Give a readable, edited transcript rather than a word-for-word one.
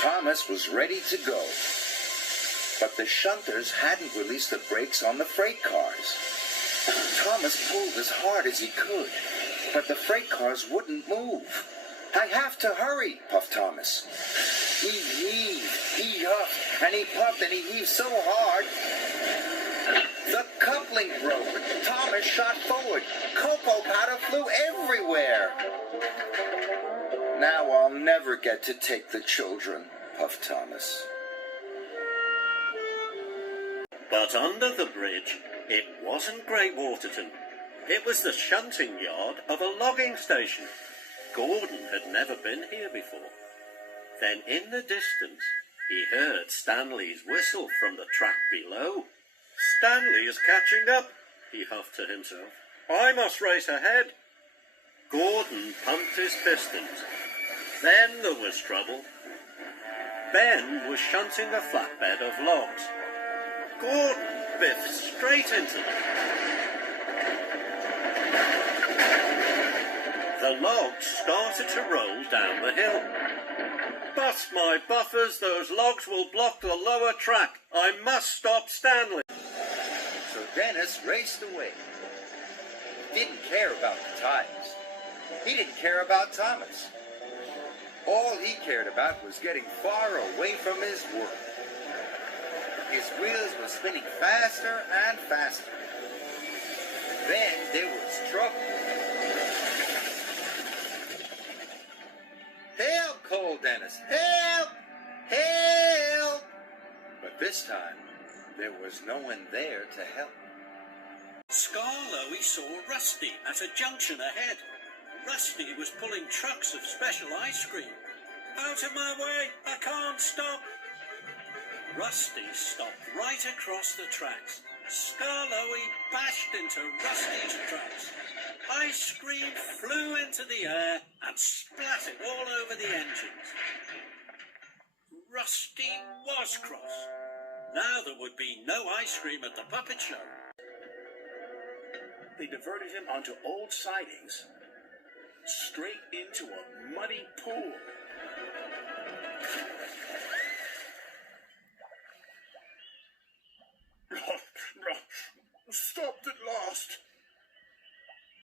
Thomas was ready to go. But the shunters hadn't released the brakes on the freight cars. Thomas pulled as hard as he could, but the freight cars wouldn't move. "I have to hurry," puffed Thomas. He heaved, he huffed, and he puffed, and he heaved so hard. The coupling broke. Thomas shot forward. Cocoa powder flew everywhere. "Now I'll never get to take the children," puffed Thomas. But under the bridge, it wasn't Great Waterton. It was the shunting yard of a logging station. Gordon had never been here before. Then in the distance, he heard Stanley's whistle from the track below. "Stanley is catching up," he huffed to himself. "I must race ahead." Gordon pumped his pistons. Then there was trouble. Ben was shunting a flatbed of logs. Gordon biffed straight into them. The logs started to roll down the hill. "Bust my buffers, those logs will block the lower track. I must stop Stanley." So Dennis raced away. He didn't care about the tires. He didn't care about Thomas. All he cared about was getting far away from his work. His wheels were spinning faster and faster. Then there was trouble. "Help!" called Dennis. "Help! Help!" But this time, there was no one there to help. Scarlowy saw Rusty at a junction ahead. Rusty was pulling trucks of special ice cream. "Out of my way! I can't stop!" Rusty stopped right across the tracks. Scarlowy bashed into Rusty's trucks. Ice cream flew into the air and splattered all over the engines. Rusty was cross. Now there would be no ice cream at the puppet show. They diverted him onto old sidings, straight into a muddy pool.